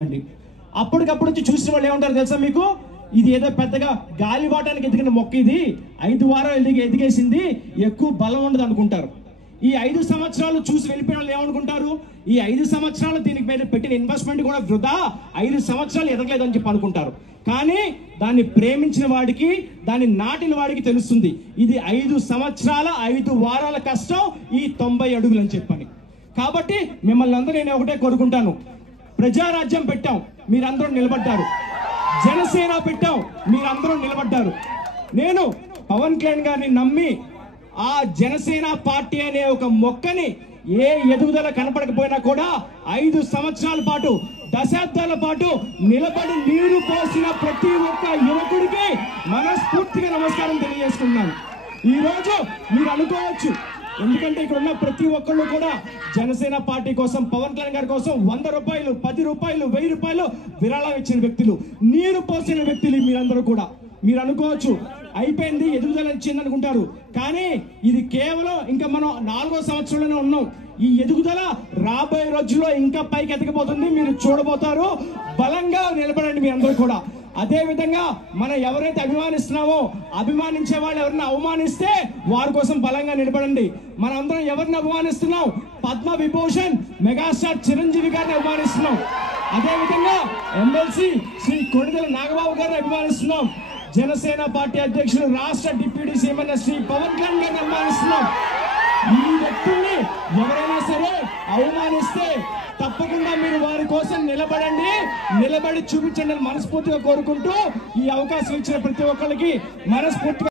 అప్పటికప్పుడు వచ్చి చూసిన వాళ్ళు ఏమంటారు తెలుసా మీకు? ఇది ఏదో పెద్దగా గాలివాటానికి ఎదిగిన మొక్క, ఇది 5 వారాలు ఎదిగేసింది, ఎక్కువ బలం ఉండదు అనుకుంటారు. ఈ 5 సంవత్సరాలు చూసి వెళ్ళిపోయిన వాళ్ళు ఏమనుకుంటారు? ఈ 5 సంవత్సరాలు దీనికి మీద పెట్టిన ఇన్వెస్ట్మెంట్ కూడా వృధా, 5 సంవత్సరాలు ఎదగలేదని చెప్పి అనుకుంటారు. కానీ దాన్ని ప్రేమించిన వాడికి, దాన్ని నాటిన వాడికి తెలుస్తుంది ఇది 5 సంవత్సరాల 5 వారాల కష్టం, ఈ 90 అడుగులు అని చెప్పని. కాబట్టి మిమ్మల్ని అందరూ నేను ఒకటే కోరుకుంటాను, ప్రజారాజ్యం పెట్టాం, మీరందరూ నిలబడ్డారు. జనసేన పెట్టాం, మీరందరూ నిలబడ్డారు. నేను పవన్ కళ్యాణ్ గారిని నమ్మి ఆ జనసేన పార్టీ అనే ఒక మొక్కని ఏ ఎదుగుదల కనపడకపోయినా కూడా 5 సంవత్సరాల పాటు, దశాబ్దాల పాటు నిలబడి నీరు పోసిన ప్రతి ఒక్క యువకుడికి మనస్ఫూర్తిగా నమస్కారం తెలియజేస్తున్నాను. ఈరోజు మీరు అనుకోవచ్చు, ఎందుకంటే ఇక్కడ ఉన్న ప్రతి ఒక్కళ్ళు కూడా జనసేన పార్టీ కోసం, పవన్ కళ్యాణ్ గారి కోసం 100 రూపాయలు, 10 రూపాయలు, 1000 రూపాయలు విరాళం ఇచ్చిన వ్యక్తులు, నీరు పోసిన వ్యక్తులు మీరందరూ కూడా. మీరు అనుకోవచ్చు అయిపోయింది, ఎదుగుదల ఇచ్చింది అనుకుంటారు. కానీ ఇది కేవలం ఇంకా మనం 4వ సంవత్సరంలోనే ఉన్నాం. ఈ ఎదుగుదల రాబోయే రోజుల్లో ఇంకా పైకి ఎదగబోతుంది, మీరు చూడబోతారు. బలంగా నిలబడండి మీ అందరూ కూడా. అదే విధంగా మనం ఎవరైతే అభిమానిస్తున్నామో, అభిమానించే వాళ్ళు ఎవరిని అవమానిస్తే వారి కోసం బలంగా నిలబడండి. మనం అందరం ఎవరిని అభిమానిస్తున్నాం? పద్మ విభూషణ్ మెగాస్టార్ చిరంజీవి గారిని అభిమానిస్తున్నాం. అదే విధంగా ఎమ్మెల్సీ శ్రీ కొణిదెల నాగబాబు గారిని అభిమానిస్తున్నాం. జనసేన పార్టీ అధ్యక్షులు, రాష్ట్ర డిప్యూటీ సీఎం శ్రీ పవన్ కళ్యాణ్ గారిని అభిమానిస్తున్నాం. ఈ వ్యక్తుల్ని ఎవరైనా సరే అవమానిస్తే తప్పకుండా మీరు వారి కోసం నిలబడండి, నిలబడి చూపించండి మనస్ఫూర్తిగా కోరుకుంటూ ఈ అవకాశం ఇచ్చిన ప్రతి ఒక్కరికి మనస్ఫూర్తిగా